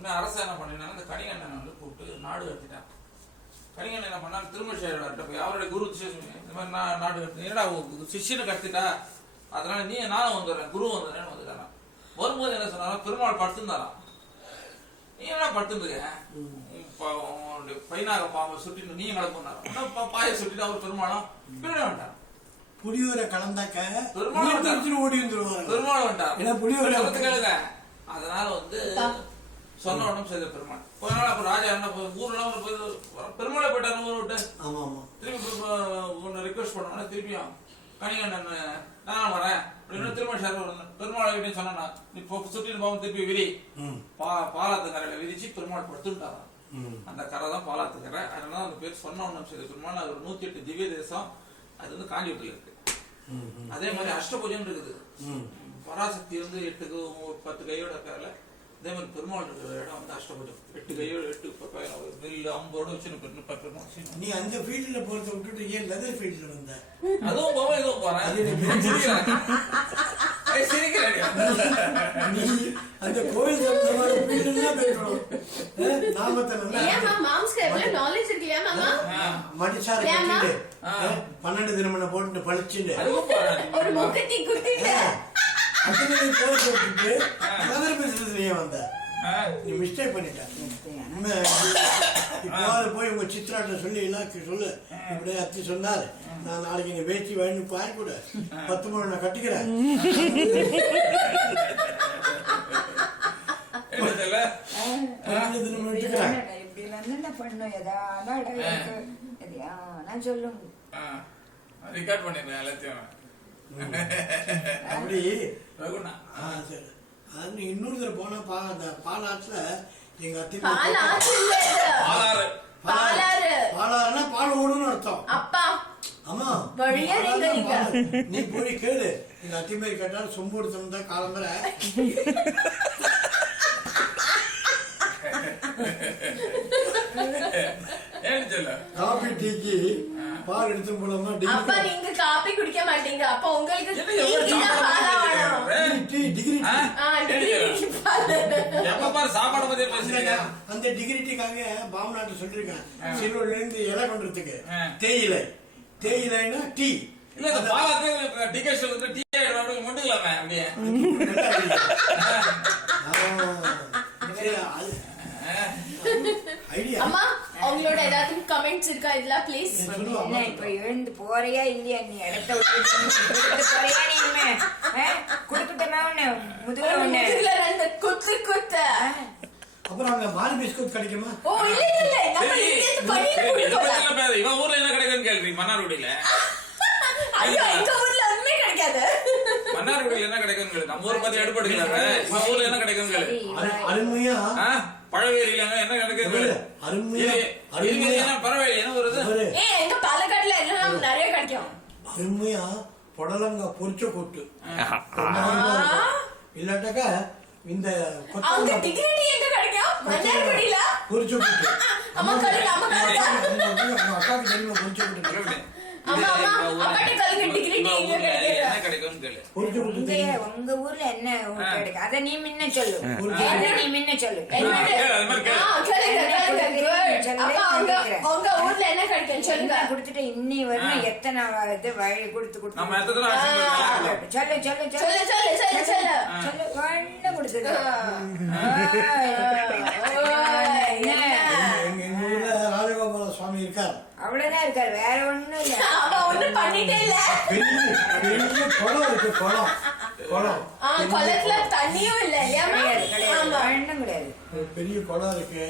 இன்னும் அரசு என்ன பண்ணினா இந்த கணிகண்ணனை வந்து கூப்பிட்டு நாடு கடத்திட்டான். கணிகண்ணன் என்ன பண்ணா திருமணேஸ்வரர்கிட்ட போய் அவருடைய குரு இந்த மாதிரி நாடு கடத்தி என்னடா சிஷ்யனை கடத்திட்டா, அதனால நானும் வந்துடுறேன் குரு வந்துடுறேன்னு வந்துட்டாரான். வரும்போது என்ன சொன்னாலும் பெருமாள் படுத்துருந்தாராம். நீ என்ன படுத்துருக்க பைனாக பாம்பை சுட்டிட்டு நீ நடக்கும் பாயை சுட்டிட்டு அவர் பெருமாளும் பின்னாடி வந்துட்டார். புளியூரை கலந்தாக்க பெருமாள் ஓடி வந்துருவாங்க. பெருமாள் வந்துட்டார் புளியூரை கேளுங்க. அதனால வந்து சொன்ன உடனே செய்த பெருமாள் கொஞ்ச நாள் அப்ப ராஜா என்ன ஊர்ல பெருமாளை போயிட்டாரு ஊர் விட்டு. திருப்பி ரிக்வெஸ்ட் பண்ணோம்னா திருப்பியும் கணிகண்ணன் நான் வரேன் அப்படின்னு திருமண பெருமாளை கிட்டே சொன்னா நீ சுட்டின்னு போகும் திருப்பி விரி பாலாத்து கரையில விரிச்சு பெருமாள் படுத்துட்டாராம். அந்த கரை தான் பாலாத்து கரை. அதனால அந்த பேர் சொன்ன உடனே செய்த பெருமாள். அது ஒரு 108 திவ்ய தேசம். அது வந்து காஞ்சிபுரத்துல இருக்கு. அதே மாதிரி அஷ்டபுஜம் இருக்குது. பராசக்தி வந்து 10 கையோட இருக்காருல, அதே மாதிரி பெருமாள் இருக்கிற இடம் வந்து அஷ்டபுஜம் 8 கையோட 8 நெல் அம்போட வச்சு. நீ அந்த ஃபீல்ட்ல போறத விட்டுட்டு ஏன் லெதர் ஃபீல்ட்ல வந்த? அதுவும் போவேன் இதுவும் போறேன். நீ அந்த கோயில் சம்பந்தமான ஃபீல்ட்ல போயிடணும். மடிச்சார கட்டிட்டு 12 தினமனை போட்டு பழிச்சுட்டு நீ மிஸ்டேக் பண்ணிட்ட. இப்போ போய் உங்க சித்ராட்ட சொல்லி இலாக்கு சொல்லு, இப்படியே அத்தி சொன்னாரு நான் நாளைக்கு நீ வேச்சி வாங்கி பாரு கூட 10 முறை நான் கட்டிக்கிறேன். அப்படி இன்னொரு தடவை போனா அந்த பாலாத்துல எங்க அத்தி பாலாறுனா பால் ஓடுன்னு அர்த்தம். ஆமா நீ போய் கேளு. எங்க அத்தி மாதிரி கேட்டாலும் சொம்பு எடுத்தோம்னா காலம்பர காபி டீக்கு பால் எடுத்து போலாமா? அப்ப நீங்க காபி குடிக்க மாட்டீங்க. அப்ப உங்களுக்கு அந்த டிகிரிட்டிக்காக பாமநாட்டு சொல்லிருக்கேன். சிறுவர்ல இருந்து இலை பண்றதுக்கு தேயிலை தேயிலைன்னா டீ அம்மா அவங்களோட ஏதாவது கமெண்ட்ஸ் இருக்கா இதுல ப்ளீஸ்? இப்ப எழுந்து போறியா இல்லையா? நீ இடத்த விட்டு போறியா? நீ குடுக்கிட்டமா முதுகுல ரெண்டு குத்து குத்து. அப்புறம் அங்க மாலி பிஸ்கட் கிடைக்குமா? ஓ இல்ல இல்ல நம்ம இங்க பண்ணி கொடுக்கலாம். இவன் ஊர்ல என்ன கிடைக்குன்னு கேள்வி. மன்னார்குடியில ஐயோ எங்க ஊர்ல ஒண்ணுமே கிடைக்காது. மன்னார்குடியில என்ன கிடைக்குன்னு கேளு. நம்ம ஊர் பத்தி எடுபடுகிறாங்க. இவன் ஊர்ல என்ன கிடைக்குன்னு கேளு. அருமையா பழவேலியில என்ன கிடைக்குது? அருமையா பறவை என்ன வருது? எங்க பாலக்காட்டுல எல்லாம் நிறைய கிடைக்கும். அருமையா புடலங்க பொரிச்ச கொட்டு இல்லாட்டாக்கா இந்த டிகிரிட்டி எங்க கிடைக்கும்? மன்னார்குடியில பொரிச்ச கொட்டு. அம்மா கல்லுங்க அம்மா கல்லுங்க. அக்காக்கு தெரியுமா பொரிச்ச கொட்டு? அம்மா அம்மா அப்பாட்ட கல்லுங்க டிகிரிட்டி எங்க கிடைக்கும்? உங்க ஊர்ல என்ன கிடைக்கும்? அத நீ முன்ன சொல்லு. நீ முன்ன சொல்லு. உங்க ஊர்ல என்ன கிடைக்கும் சொல்லுங்க. கொடுத்துட்டு இன்னி வரணும் எத்தனை இது வழி கொடுத்து கொடுத்து சொல்லு சொல்லு சொல்லு சொல்லு சொல்லு சொல்லு சொல்லு ஒண்ணு கொடுத்துட்டு ராஜகோபால சுவாமி இருக்காரு. அவ்வளவுதான் இருக்காரு, வேற ஒண்ணும் இல்ல. ஒண்ணும் பண்ணிட்டே இல்ல. பெரிய குளம் இருக்கு. குளத்துல தண்ணியும் இல்ல. கிடையாது, ஒண்ணும் கிடையாது. பெரிய குளம் இருக்கு.